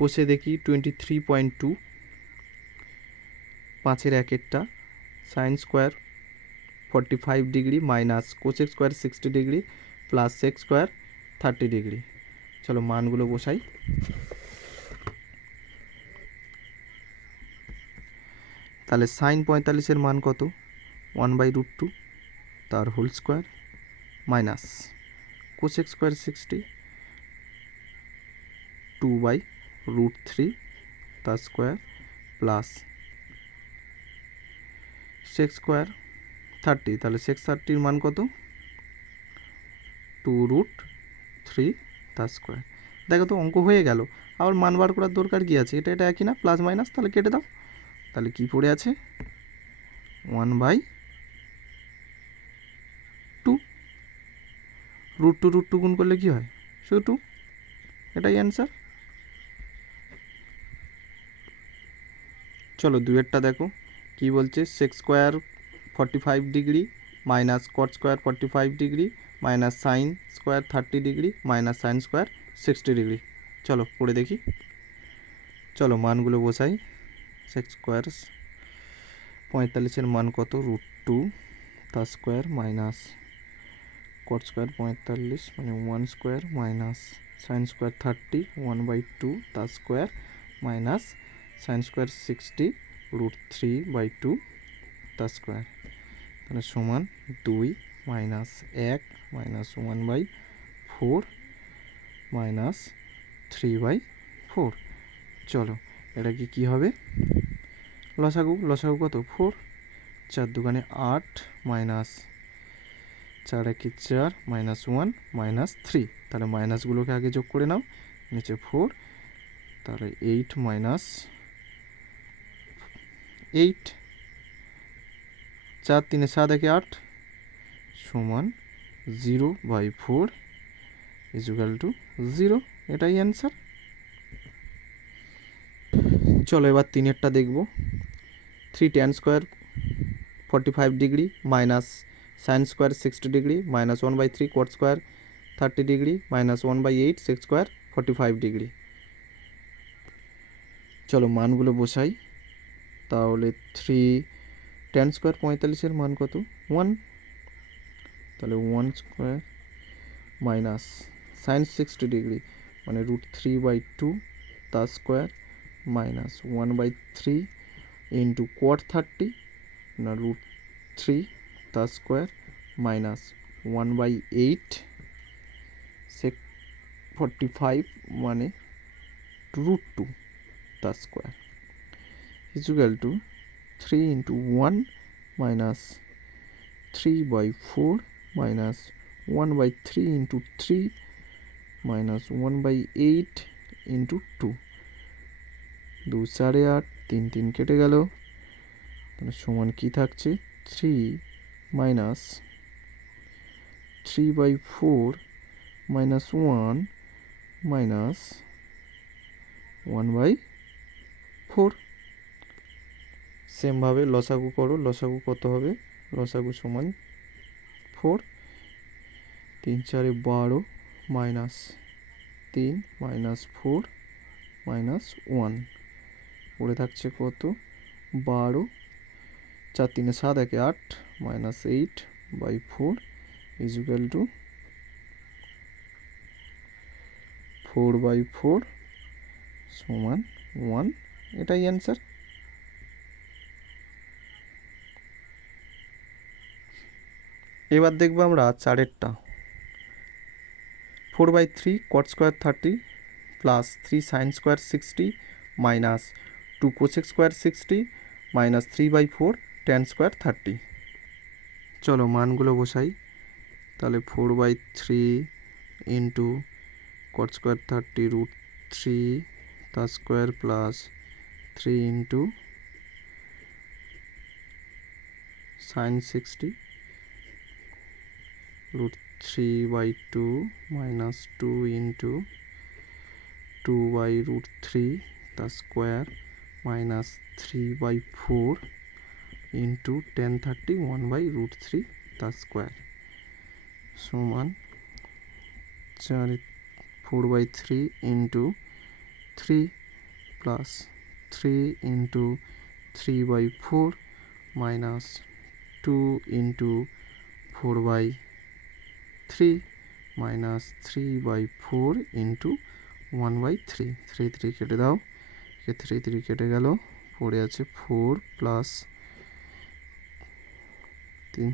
কোষে দেখি 23.2, 5-এর 1-এরটা, sine square 45 degree minus cosec square 60 degree plus sec square 30 degree. চলো মানগুলো বসাই। তাহলে সাইন 45-এর মান কত? 1/√2 তার whole square minus cosec square 60 2/√3 তার স্কোয়ার প্লাস সেক স্কোয়ার 30। তাহলে সেক 30-র মান কত? 2√3 তার স্কোয়ার। দেখো তো অঙ্ক হয়ে গেল, আবার মান বার করার দরকার কি আছে? এটা একই না, প্লাস মাইনাস, তাহলে কেটে দাও। তাহলে কি পড়ে আছে? 1/2 √2 গুণ করলে কি হয়? শুধু 2, এটাই অ্যান্সার। চলো 2-এরটা দেখো কি বলছে। Sec square 45 degree minus cot square 45 degree minus sine square 30 degree minus sine square 60 degree. চলো পড়ে দেখি। চলো মানগুলো বসাই। সেক স্কোয়ার 45-এর মান কত? √2 তার স্কোয়ার মাইনাস কট স্কোয়ার 45 মানে 1 স্কোয়ার মাইনাস সাইন স্কোয়ার 30 1/2 তার স্কোয়ার মাইনাস সাইন স্কোয়ার 60 √3/2 তার স্কোয়ার। তাহলে সমান 2 মাইনাস 1 মাইনাস 1/4 মাইনাস 3/4। চলো এটা কি হবে? লসাগু কত? 4, 4 দুগুণে 8 মাইনাস 4 একে 4 মাইনাস 1 মাইনাস 3। তাহলে মাইনাসগুলোকে আগে যোগ করে নাও, নিচে 4, তাহলে 8 মাইনাস 8, 4 3 7 একে 8 সমান 0/4 ইজুকাল টু 0। এটাই অ্যান্সার। চলো এবার 3-এরটা দেখব। 3 tan square 45 degree minus sine square 60 degree minus 1/3 cot square 30 degree minus 1/8 sec square 45 degree. চলো মানগুলো বসাই। তাহলে 3 tan স্কোয়ার 45-এর মান কত? 1। তাহলে 1 স্কোয়ার মাইনাস সাইন 60 ডিগ্রি মানে √3/2 তার স্কোয়ার মাইনাস 1/3 ইন্টু কোয়াট 30 না √3 তার স্কোয়ার মাইনাস 1/8 সেক 45 মানে √2 তার square equal to 3 into 1 minus 3/4 minus 1/3 into 3 minus 1/8 into 2। 2 4 8 3 3 কেটে গেল। তাহলে সমান কি থাকছে? 3 মাইনাস 3/4 মাইনাস 1 মাইনাস 1/4। সেমভাবে লসাগু করো। লসাগু কত হবে? লসাগু সমান 4, 3 4 12 মাইনাস 3 মাইনাস 4 মাইনাস 1 পড়ে থাকছে কত? 12, 4 3 7 একে 8 মাইনাস 8/4 ইজুকাল টু 4/4 সমান 1। এটাই অ্যান্সার। এবার দেখবো আমরা 4-এরটা। 4/3 কট square 30 plus 3 sign square 60 minus 2 cosec square 60 minus 3/4 tan square 30। চলো মানগুলো বসাই। তাহলে 4/3 ইন্টু কট স্কোয়ার 30 √3 তার square plus 3 into sign 60 √3/2 minus 2 into 2/√3 তার স্কোয়ার মাইনাস 3/4 ইন্টু tan 30 1/√3 তার স্কোয়ার সমান 4 4/3 into 3 plus 3 into 3/4 minus 2 into 4/3 minus 3/4 into 1/3। 3 কেটে দাও, 3 কেটে গেল, পড়ে আছে 4 প্লাস 3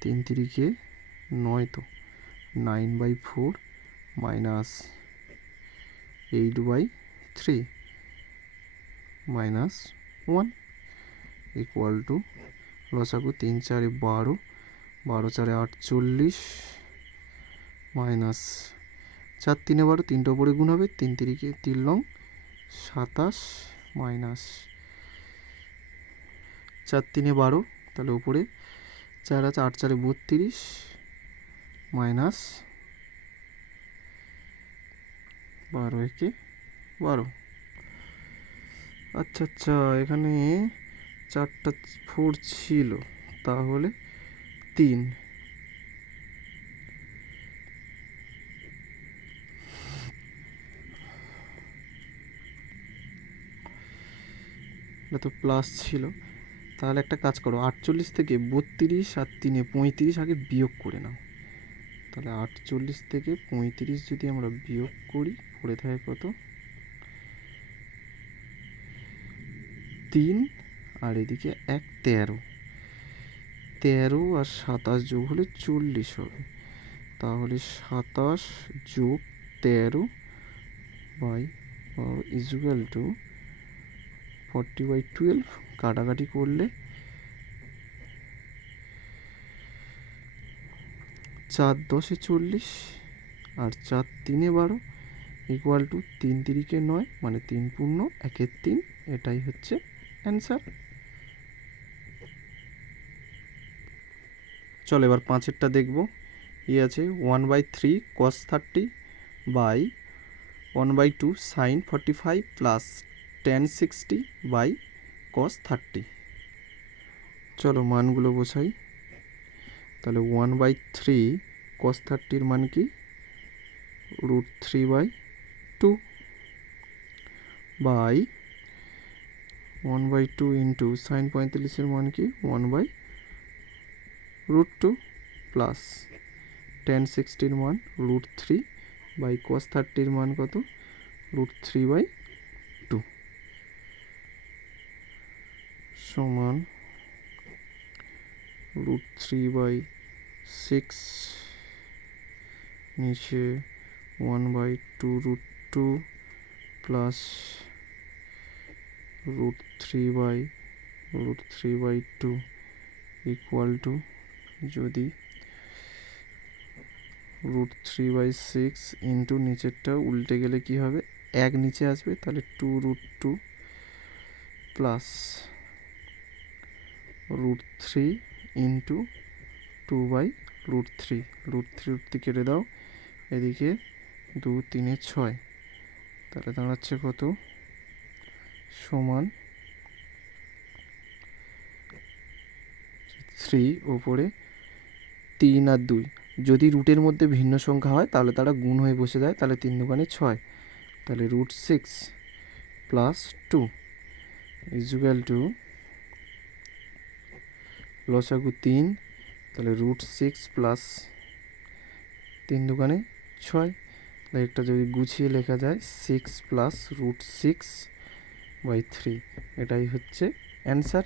3 9, তো 9/4 মাইনাস 8/3 মাইনাস 1 ইকুয়াল টু লসাগু 3 4 12, 12 4 48 মাইনাস 4 3 12, 3টা উপরে গুণ হবে, 3 3 লং 27 মাইনাস 4 3 12, তাহলে উপরে 4 আছে, 8 4 32 মাইনাস 12 1 12। আচ্ছা আচ্ছা, এখানে 4টা 4 ছিল, তাহলে 3। এটা তো প্লাস ছিল, তাহলে একটা কাজ করো, 48 থেকে 32 আর 3 35 আগে বিয়োগ করে নাও। তাহলে 48 থেকে 35 যদি আমরা বিয়োগ করি, পড়ে থাকে কত? 3 আর এদিকে 1 13, 13 আর 27 যোগ হলে 40 হবে। তাহলে 27 যোগ 13 বাই ইজুয়াল টু 40/12। কাটাকাটি করলে 4 10 40 আর 4 3 12 ইকুয়াল টু 3 3 9, মানে 3 পূর্ণ 1 3। এটাই হচ্ছে অ্যান্সার। চলো এবার 5এরটা দেখব। আছে 1/3 cos 30 by 1/2 sin 45 plus tan 60 by cos 30। চলো মানগুলো বসাই। তাহলে 1/3 cos 30 মান কি? √3/2 বাই 1/2 ইন্টু sin 45 মান কি? 1/√2 প্লাস tan 60 মান √3 বাই cos 30 মান কত? √3/2 সমান √3/6 নিচে 1/2√2 প্লাস √3/2 ইকুয়াল টু, যদি √3/6 ইন্টু নিচেরটা উল্টে গেলে কি হবে? 1 নিচে আসবে, তাহলে 2√2 প্লাস √3 ইন্টু 2/√3। √3 কেটে দাও, এদিকে 2 3 6, তাহলে দাঁড়াচ্ছে কত? সমান 3 ওপরে 3 আর 2। যদি রুটের মধ্যে ভিন্ন সংখ্যা হয় তাহলে তারা গুণ হয়ে বসে যায়, তাহলে 3 দুগুণে 6, তাহলে √6 প্লাস 2 ইজুয়াল টু লসাগু 3, তাহলে √6 প্লাস 3 দুগুণে 6। তাহলে একটা যদি গুছিয়ে লেখা যায় 6 প্লাস √6/3, এটাই হচ্ছে অ্যান্সার।